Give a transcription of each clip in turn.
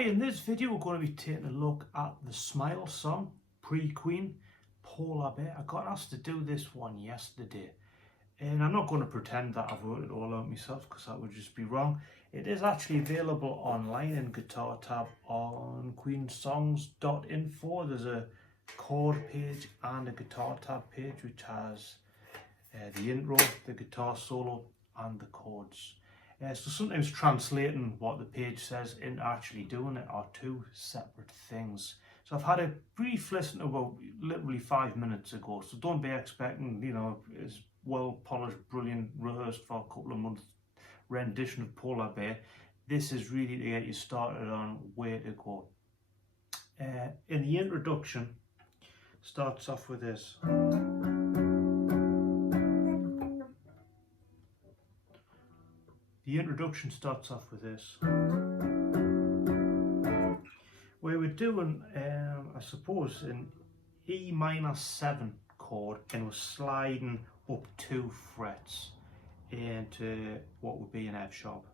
Hi, in this video we're going to be taking a look at the Smile song, pre-Queen, Polar Bear. I got asked to do this one yesterday, and I'm not going to pretend that I've worked it all out myself because that would just be wrong. It is actually available online in Guitar tab on queensongs.info. There's a chord page and a guitar tab page which has the intro, the guitar solo and the chords. So sometimes translating what the page says into actually doing it are two separate things. So I've had a brief listen about literally 5 minutes ago, so don't be expecting, as well polished, brilliant, rehearsed for a couple of months rendition of Polar Bear. This is really to get you started on where to go. In the introduction, starts off with this. The introduction starts off with this, where we're doing, I suppose, an E minor 7 chord, and we're sliding up 2 frets into what would be an F sharp.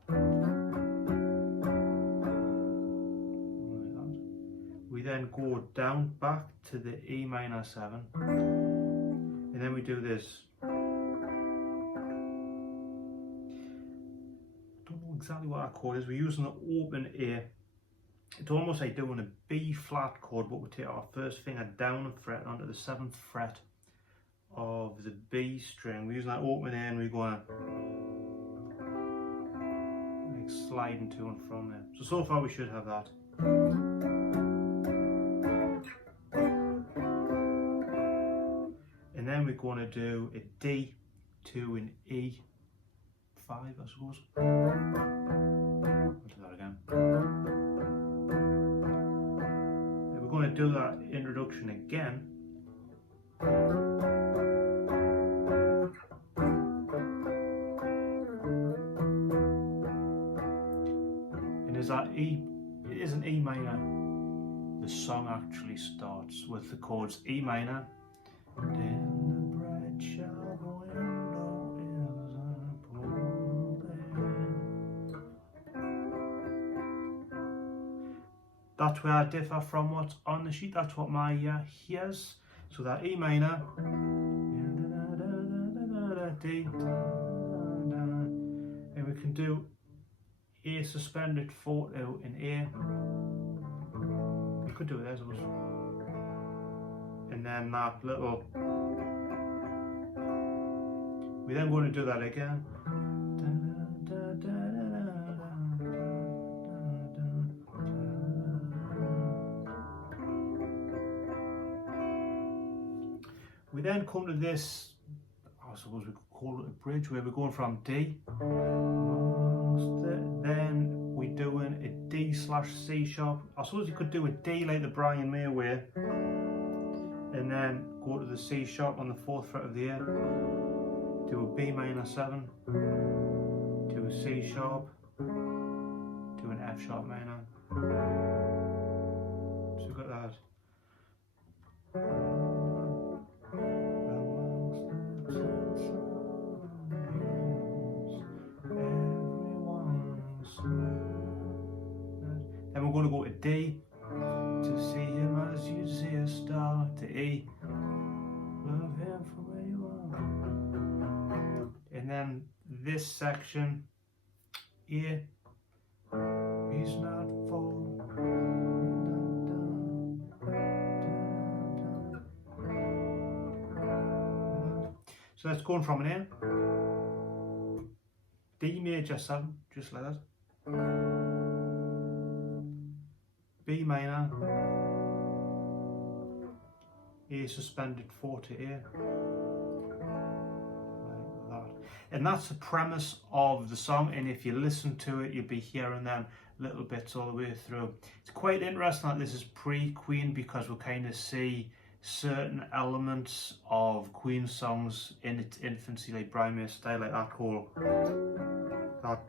We then go down back to the E minor 7, and then we do this. Don't know exactly what that chord is. We're using the open A. It's almost like doing a B flat chord, but we take our first finger down a fret onto the 7th fret of the B string. We're using that open A and we're going like sliding to and from there. So far we should have that. And then we're going to do a D to an E5, I suppose. I'll do that again. And we're going to do that introduction again. And is that E? It is an E minor. The song actually starts with the chords E minor. That's where I differ from what's on the sheet. That's what my hears. So that E minor, D, and we can do A suspended 4/2 in A. We could do it as well. And then that little. We're then going to do that again. We then come to this, I suppose we could call it a bridge, where we're going from D. Then we're doing a D slash C sharp. I suppose you could do a D like the Brian May way, and then go to the C sharp on the 4th fret of the A, do a B minor 7, to a C sharp, to an F sharp minor. So we've got that. Then we're going to go to D, to see him as you see a star, to E, love him from where you are. And then this section, A, he's not full. So that's going from an A, D major 7, just like that. B minor, A suspended 4 to A, like that. And that's the premise of the song, and if you listen to it, you'll be hearing them little bits all the way through. It's quite interesting that this is pre-Queen, because we'll kind of see certain elements of Queen songs in its infancy, like Brian May's style, like that whole, that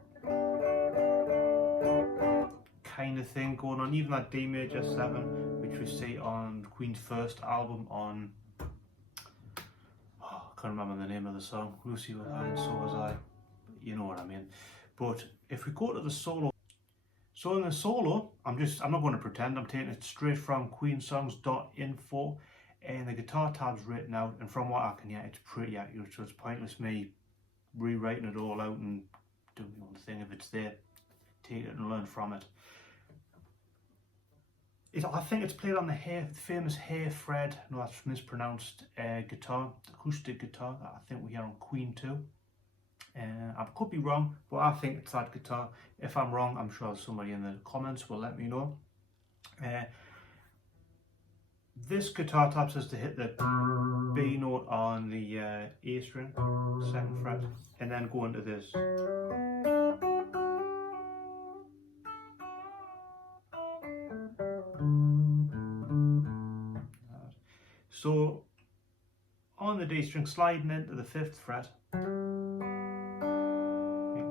kind of thing going on, even that D major 7 which we see on Queen's first album on, I can't remember the name of the song, Lucy was and so was I, you know what I mean. But if we go to the solo, So in the solo, I'm not going to pretend, I'm taking it straight from queensongs.info, and the guitar tab's written out, and from what I can hear, it's pretty accurate, so it's pointless me rewriting it all out and doing my own thing. If it's there, take it and learn from it. I think it's played on the famous Hey Fred, no that's mispronounced, guitar, acoustic guitar that I think we hear on Queen too. I could be wrong, but I think it's that guitar. If I'm wrong, I'm sure somebody in the comments will let me know. This guitar tab says to hit the B note on the A string, 2nd fret, and then go into this. So on the D string, sliding into the 5th fret,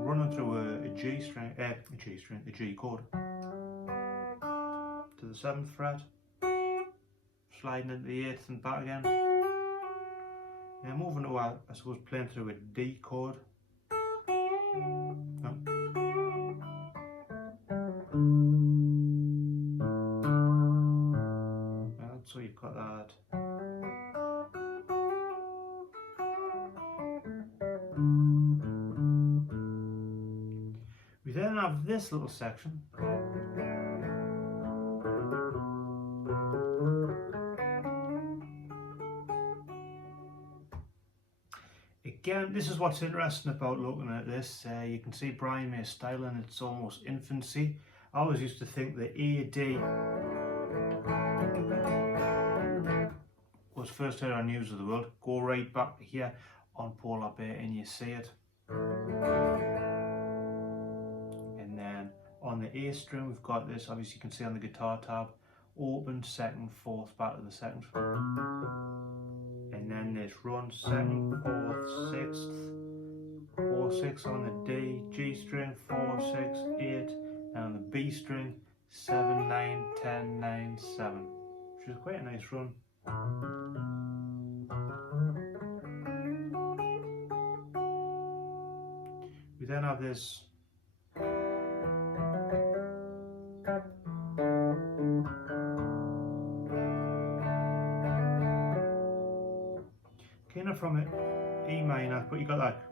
running through a G chord to the 7th fret, sliding into the 8th and back again. Now moving to I suppose playing through a D chord. So you've got that. We then have this little section. Again, this is what's interesting about looking at this. You can see Brian May's style in its almost infancy. I always used to think the A-D was first heard on News of the World. Go right back here on Polar Bear and you see it. And then on the A string we've got this, obviously you can see on the guitar tab, open, 2nd, 4th, back to the 2nd. And then this run, 2nd, 4th, 6th, 4, 6 on the D, G string, 4, 6, 8, and on the B string, 7, 9, 10, 9, 7, which is quite a nice run. We then have this kind of from E minor, but you got that.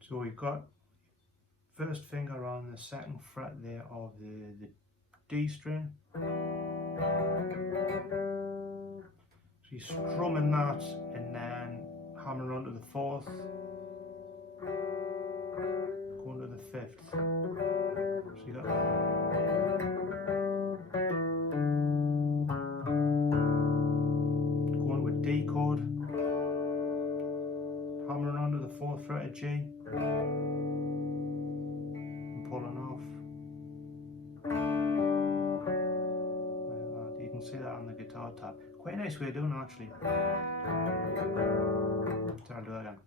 So we've got 1st finger on the 2nd fret there of the D string. So you're strumming that and then hammering onto the 4th, going to the 5th. So you got going to a D chord, hammering onto the 4th fret of G, and pulling off. You can see that on the guitar tab. Quite a nice way of doing it actually. So I'll do that again.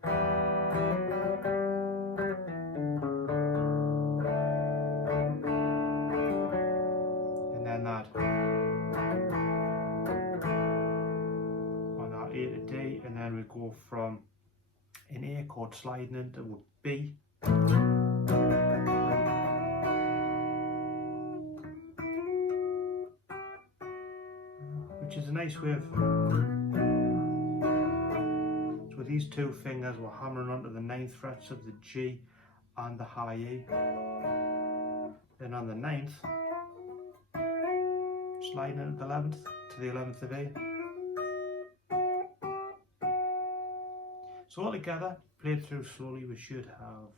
And then that. On that A to D, and then we go from an A chord sliding into a B. Which is a nice way of, so with these 2 fingers we're hammering onto the 9th frets of the G and the high E. Then on the 9th, sliding into the 11th to the 11th of E. So all together, played through slowly, we should have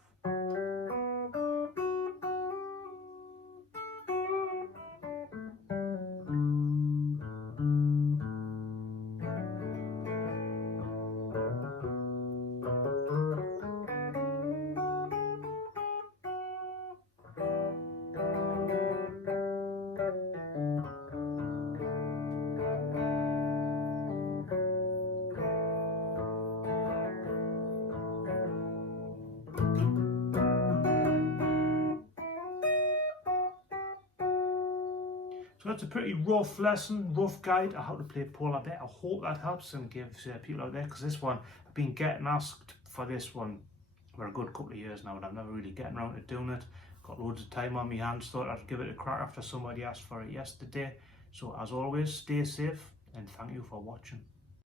So that's a pretty rough lesson, rough guide on how to play polar bear. I hope that helps and gives people out there, because this one, I've been getting asked for this one for a good couple of years now, and I'm never really getting around to doing it. Got loads of time on my hands, thought I'd give it a crack after somebody asked for it yesterday. So as always, stay safe and thank you for watching.